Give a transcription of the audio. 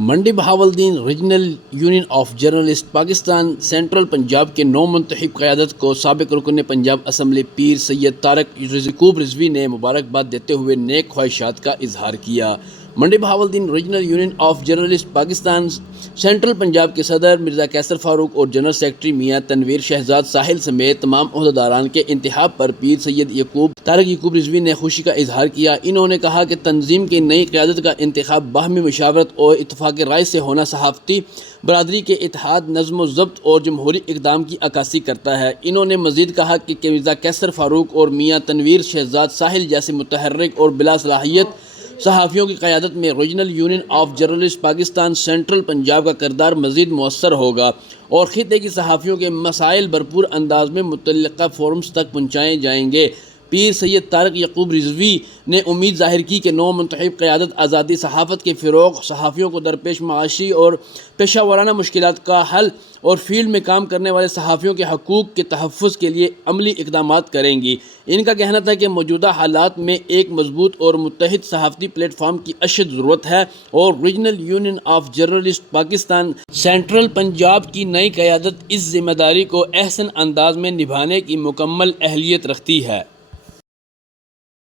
منڈی Bahauddin regional union of journalist Pakistan central Punjab کے نو منتخب قیادت کو سابق رکن پنجاب اسمبلی پیر سید طارق یعقوب رضوی نے مبارکباد دیتے ہوئے نیک خواہشات کا اظہار کیا۔ Mandi Bahauddin regional union of journalist Pakistan central Punjab کے صدر مرزا قیصر فاروق اور جنرل سیکرٹری میاں تنویر شہزاد ساحل سمیت تمام عہدیداران کے انتخاب پر پیر سید طارق یعقوب رضوی نے خوشی کا اظہار کیا۔ انہوں نے کہا کہ تنظیم کی نئی قیادت کا انتخاب باہمی مشاورت اور اتفاق رائے سے ہونا صحافتی برادری کے اتحاد، نظم و ضبط اور جمہوری اقدام کی عکاسی کرتا ہے۔ انہوں نے مزید کہا کہ مرزا قیصر فاروق اور میاں تنویر شہزاد ساحل جیسے متحرک اور بلا صلاحیت صحافیوں کی قیادت میں regional union of journalist Pakistan central Punjab کا کردار مزید مؤثر ہوگا اور خطے کی صحافیوں کے مسائل بھرپور انداز میں متعلقہ فورمز تک پہنچائے جائیں گے۔ پیر سید طارق یعقوب رضوی نے امید ظاہر کی کہ نو منتخب قیادت آزادی صحافت کے فروغ، صحافیوں کو درپیش معاشی اور پیشہ ورانہ مشکلات کا حل اور فیلڈ میں کام کرنے والے صحافیوں کے حقوق کے تحفظ کے لیے عملی اقدامات کریں گی۔ ان کا کہنا تھا کہ موجودہ حالات میں ایک مضبوط اور متحد صحافتی پلیٹ فارم کی اشد ضرورت ہے اور regional union of journalist Pakistan central Punjab کی نئی قیادت اس ذمہ داری کو احسن انداز میں نبھانے کی مکمل اہلیت رکھتی ہے۔